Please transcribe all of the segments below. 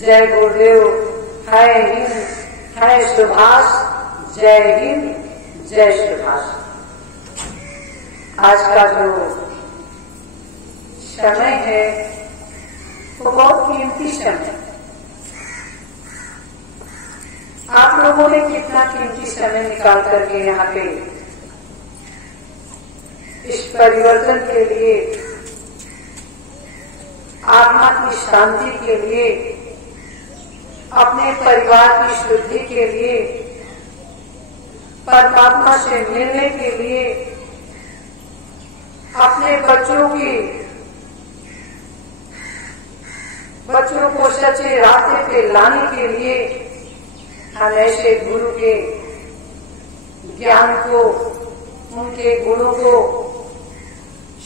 जय गुरुदेव, जय हिंद, जय सुभाष, जय हिंद, जय सुभाष। आज का जो समय है वो बहुत कीमती समय। आप लोगों ने कितना कीमती समय निकाल करके यहाँ पे इस परिवर्तन के लिए, आत्मा की शांति के लिए, अपने परिवार की शुद्धि के लिए, परमात्मा से मिलने के लिए, अपने बच्चों को सच्चे रास्ते पे लाने के लिए हम ऐसे गुरु के ज्ञान को, उनके गुणों को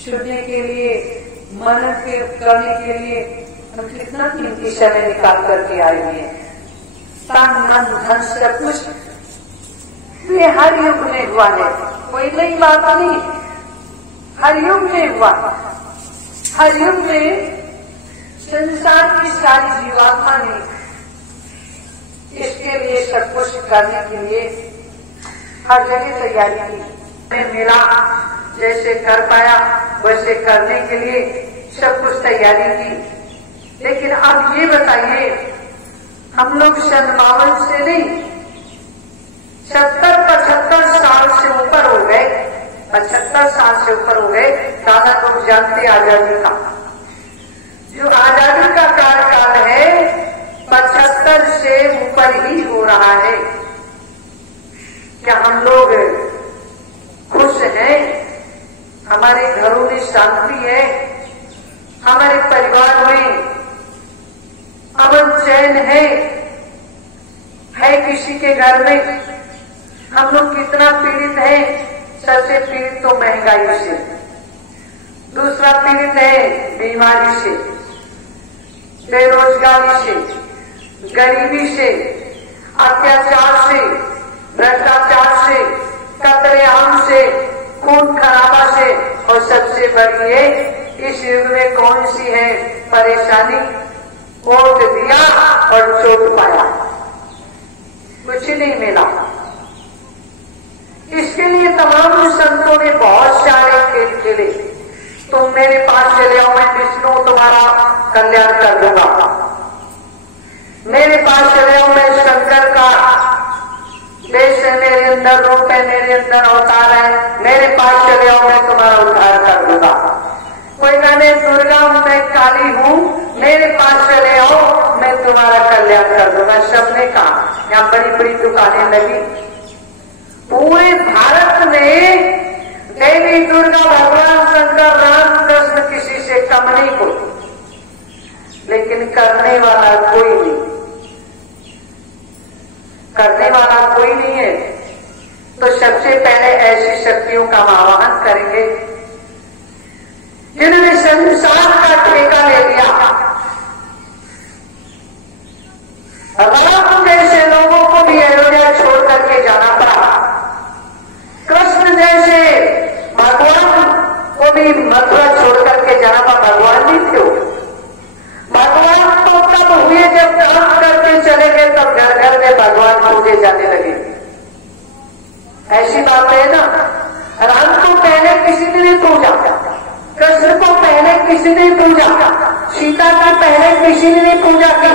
सुनने के लिए, मनन करने के लिए हम कितना कीमती समय निकाल करके आए हुए हैं। तन मन धन सब कुछ ये हर युग में हुआ है, कोई नई बात नहीं। हर युग में हुआ, हर युग में संसार की सारी जीवात्मा ने इसके लिए सब कुछ करने के लिए हर जगह तैयारी की। मिला जैसे कर पाया वैसे करने के लिए सब कुछ तैयारी की। लेकिन अब ये बताइए, हम लोग 57 से नहीं 70-75 साल से ऊपर हो गए, 75 साल से ऊपर हो गए। दादा लोग जानते आजादी का, जो आजादी का कार्यकाल है 75 से ऊपर ही हो रहा है। क्या हम लोग खुश हैं? हमारे घरों में शांति है? हमारे परिवार में अमन चैन है किसी के घर में? हम लोग कितना पीड़ित हैं? सबसे पीड़ित तो महंगाई से, दूसरा पीड़ित है बीमारी से, बेरोजगारी से, गरीबी से, अत्याचार से, भ्रष्टाचार से, कत्लेआम से, खून खराबा से, और सबसे बड़ी है इस युग में कौन सी है परेशानी? वोट दिया और चोट पाया, कुछ नहीं मिला। इसके लिए तमाम संतों ने बहुत सारे खेल खेले। तुम मेरे पास चले आओ, मैं विष्णु तुम्हारा कल्याण कर दूंगा। मेरे पास चले आओ, मैं शंकर का देश है मेरे अंदर, रूप है मेरे अंदर, अवतार है, मेरे पास चले आओ, मैं तुम्हारा उद्धार कर दूंगा। कोई कहने दुर्गा मैं काली हूं, मेरे पास चले आओ, मैं तुम्हारा कल्याण कर दूंगा। सबने कहा, यहाँ बड़ी बड़ी दुकानें लगी। पूरे भारत में देवी दुर्गा, भगवान शंकर, राम कृष्ण किसी से कम नहीं कोई, लेकिन करने वाला कोई नहीं, करने वाला कोई नहीं है। तो सबसे पहले ऐसी शक्तियों का आह्वान करेंगे जिन्होंने संसार का ठेका ले लिया। राम जैसे लोगों को भी अयोध्या छोड़ करके जाना पड़ा, कृष्ण जैसे भगवान को भी मथुरा छोड़ करके जाना पड़ा। भगवान नहीं थे, भगवान तो तब हुए जब काम करके चले गए, तब घर घर में भगवान पूजे जाने लगे। ऐसी बात है ना। राम को पहले किसी ने नहीं पूजा, कृष्ण को पहले किसी ने पूजा, सीता को पहले किसी ने नहीं पूजा की,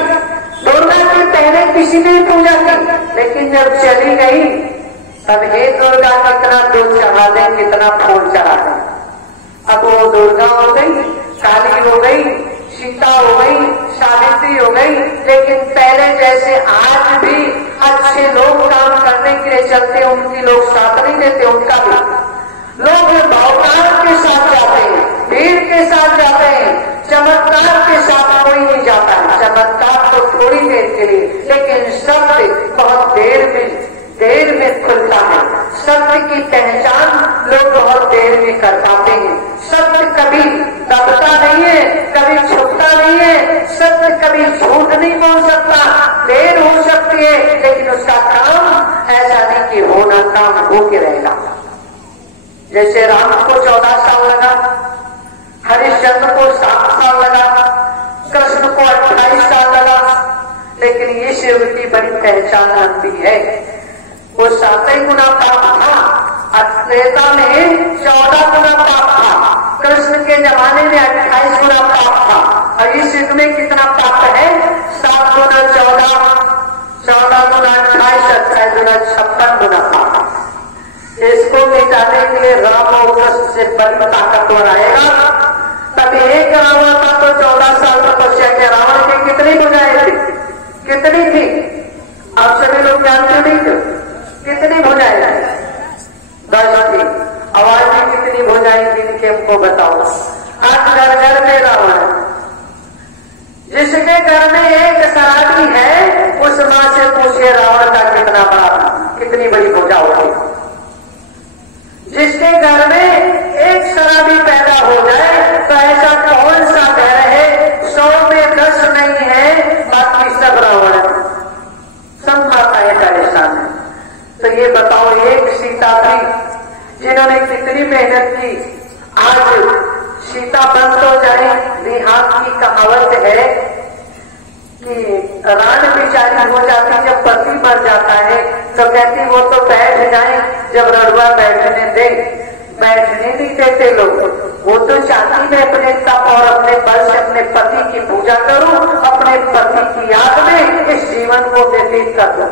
दुर्गा को पहले किसी ने पूजा की। लेकिन जब चली गई तब हे दुर्गा कितना दूध चढ़ा दें, कितना फूल चढ़ा दें। अब वो दुर्गा हो गई, काली हो गई, सीता हो गई, सावित्री हो गई। लेकिन पहले जैसे आज भी अच्छे लोग काम करने के लिए चलते, उनकी लोग साथ नहीं देते। उनका भी लोग भावनाओं के साथ जाते हैं, भीड़ के साथ जाते हैं, चमत्कार के साथ कोई नहीं जाता है। चमत्कार तो थोड़ी देर के लिए, लेकिन सत्य बहुत देर में खुलता है। सत्य की पहचान लोग बहुत देर में कर पाते हैं। सत्य कभी दबता नहीं है, कभी छुपता नहीं है। सत्य कभी झूठ नहीं बोल सकता, देर हो सकती है, लेकिन उसका काम ऐसा नहीं कि होना काम होके रहेगा। जैसे राम को 14 साल लगा, हरिश्चंद्र को 7 साल लगा, कृष्ण को 28 साल लगा, लेकिन इस युग की बड़ी पहचान बनती है। वो 7 गुना पाप था, त्रेता में 14 गुना पाप था, कृष्ण के जमाने में 28 गुना पाप था, और इस युग में कितना पाप है? 7 गुना 14, 14 गुना 28, 28 गुना 56 गुना पाप। इसको मिटाने के लिए राम और कृष्ण से बड़ी ताकतवर आएगा। तभी एक रावण था तो 14 साल तपस्या किया। रावण की कितनी भुजाएं थी? कितनी थी? आप सभी लोग जानते नहीं थे कितनी भुजाएं थी? 10 थी। आवाज में कितनी भुजाएं थी इनके हमको बताओ। आज घर घर में रावण है। जिसके घर में एक शराबी है उस मां से पूछिए रावण का कितना बड़ा, कितनी बड़ी भुजा होगी। जिसके घर में एक शराबी पैदा हो जाए तो ऐसा कौन सा घर है 100 में 10 नहीं है, बाकी सब रावण है, सब माताएं परेशान है। तो ये बताओ, एक सीता थी जिन्होंने कितनी मेहनत की, आज सीता बन तो जाए। देहात की कहावत है कि रान बेचारी हो जाती जब पति मर जाता है तो कहती वो तो बैठ जाए, जब रड़ुआ बैठने दे, बैठने नहीं देते लोग। वो तो चाहती मैं अपने तप और अपने बल से अपने पति की पूजा करूं, अपने पति की याद में इस जीवन को व्यतीत कर दूं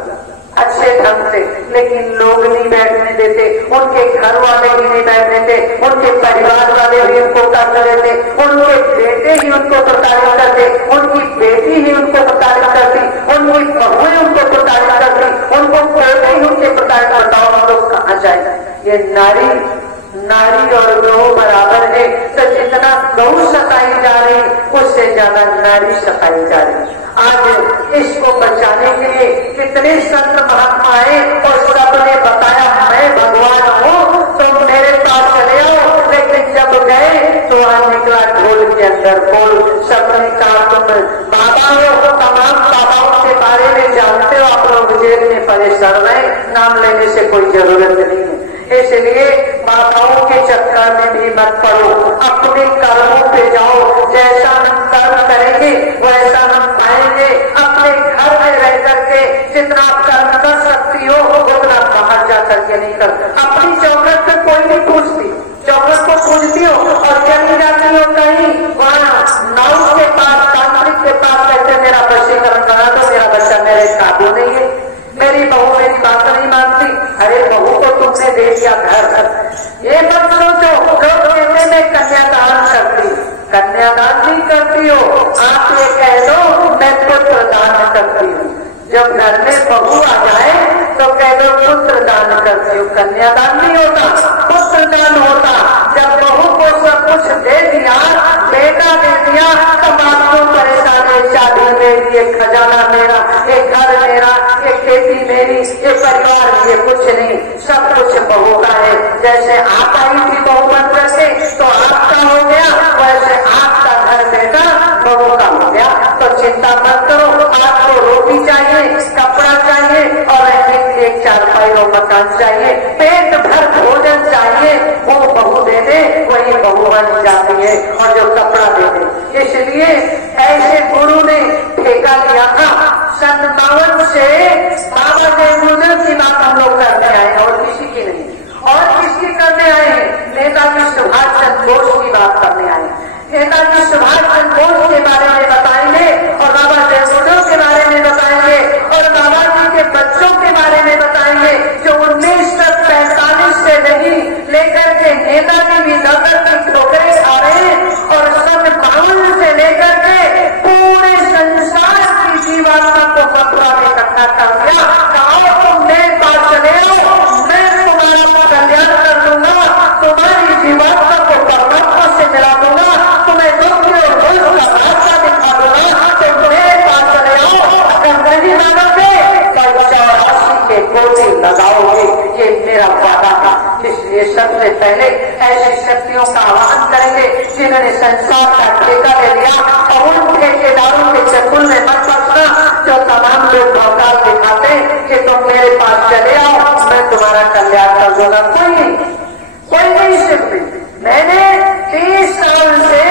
अच्छे ढंग से। लेकिन लोग नहीं बैठने देते, उनके घर वाले भी नहीं बैठने देते, उनके परिवार वाले भी उनको कष्ट देते, उनके बेटे ही उनको प्रताड़ित करते, उनकी बेटी ही उनको प्रताड़ित करती, उनकी बहुएं उनको प्रताड़ित करती, उनको पोते ही उनके प्रताड़ित करता। हम लोग कहाँ जाए? ये नारी और गौ बराबर है। तो जितना गौ सताई जा रही उससे ज्यादा नारी सताई जा रही। आज इसको बचाने के लिए कितने संत महात्मा आए और सबने बताया मैं भगवान हूँ, तुम मेरे पास चले आओ। लेकिन जब गए तो वहां निकला ढोल के अंदर बोल। सबने कहा तुम बाबा हो, तमाम बाबाओं के बारे में जानते हो, आप लोग जेल में परेशान रहे, नाम लेने से कोई जरूरत नहीं है। इसलिए बाबाओं के चक्कर में भी मत पड़ो, अपने कर्मों पे जाओ। जैसा हम कर्म करेंगे वैसा हम पाएंगे। अपने घर में रह करके जितना कर्म कर सकती हो उतना बाहर जा करके नहीं कर। अपनी चौखट पे कोई नहीं पूछती, चौखट को पूछती हो और चली जाती हो कहीं, वहां नाव के पास, तांत्रिक के पास कहते मेरा वशीकरण करा दो, मेरा बच्चा मेरे काबू नहीं है, मेरी बहू मेरी बात नहीं मानती। अरे बहू को तुमने दे दिया घर। ये मत सोचो लोग कहते मैं कन्यादान करती, कन्यादान नहीं करती हो, आप ये कह दो मैं पुत्र दान करती हूँ। जब घर में बहू आ जाए तो कह दो पुत्र दान करती हूँ। कन्यादान नहीं होता, पुत्र दान होता। जब बहू को सब कुछ दे दिया, बेटा दे दिया, तो बाप को परेशान है, चाबी मेरी, ये खजाना मेरा, ये घर मेरा, ये खेती मेरी, ये परिवार, ये कुछ नहीं, सब कुछ बहू का है। जैसे आप आई थी बहू बन करके तो आपका हो गया, वैसे आपका घर बेटा बहू का हो गया। तो चिंता मत करो, आपको रोटी चाहिए, कपड़ा चाहिए और रहने के लिए 4 पाई और मकान चाहिए, पेट भर भोजन चाहिए, वो बहू दे दे, वही बहू बन जाती है और जो कपड़ा दे दे। इसलिए ऐसे गुरु ने ठेका लिया था। सन 52 से बाबा जयगुरु की बात हम लोग करने आए और किसी की नहीं। और किसकी करने आए हैं? नेताजी सुभाष चंद्र बोस की बात करने आए। नेताजी सुभाष चंद्र बोस के बारे में बताएंगे और बाबा जयगुरु के बारे में बताएंगे और बाबा जी के बच्चों के बारे में बताएंगे जो 1945 से नहीं लेकर के नेताजी भी दफ्तर की ठोकरें खा रहे हैं और सन 52 से लेकर के पूरे संसार की जीवात्मा को मथुरा में इकट्ठा कर दिया। कहा तुम मेरे पास चले आओ, मैं तुम्हारा कल्याण कर दूंगा, तुम्हारी जीवात्मा को परमात्मा से मिला दूंगा, तुम्हें दुख और दोष का रास्ता दिखा दूंगा, तो मेरे पास चले आओ। अगर नहीं मानोगे तो 84 के गोली लगाओगे, ये मेरा वादा था। इसलिए सबसे पहले ऐसी शक्तियों का आह्वान करेंगे जिन्होंने संसार का ठेका ले लिया और उन ठेकेदारों के चक्कुल में मत फंसना जो तमाम लोग भौकाल दिखाते कि तुम मेरे पास चले आओ, मैं तुम्हारा कल्याण कर दूंगा। कोई नहीं सिर्फ मैंने 30 साल से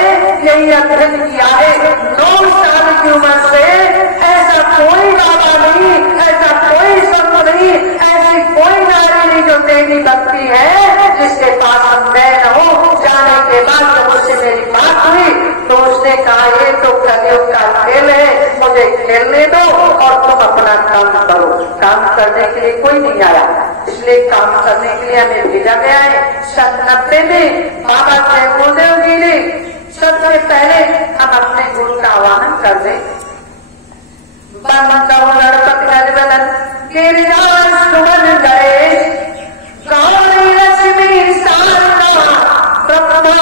यही अध्ययन किया है। 9 साल की उम्र से ऐसा कोई कलयुग का खेल है, मुझे खेलने दो और तुम अपना काम करो। काम करने के लिए कोई नहीं आया, इसलिए काम करने के लिए हमें भेजा गया है। 90 में बाबा जय गुरुदेव जी ने सबसे पहले हम अपने गुरु का आह्वान कर दें। गणपति गजबदन गिरिराज सुमन गणेश गौरी लक्ष्मी शारदा ब्रह्मा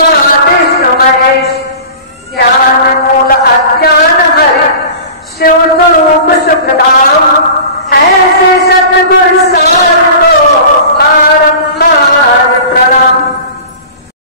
विष्णु महेश ज्ञान मूल अज्ञान हरि शिव स्वरूप सुखधाम ऐसे सतगुरु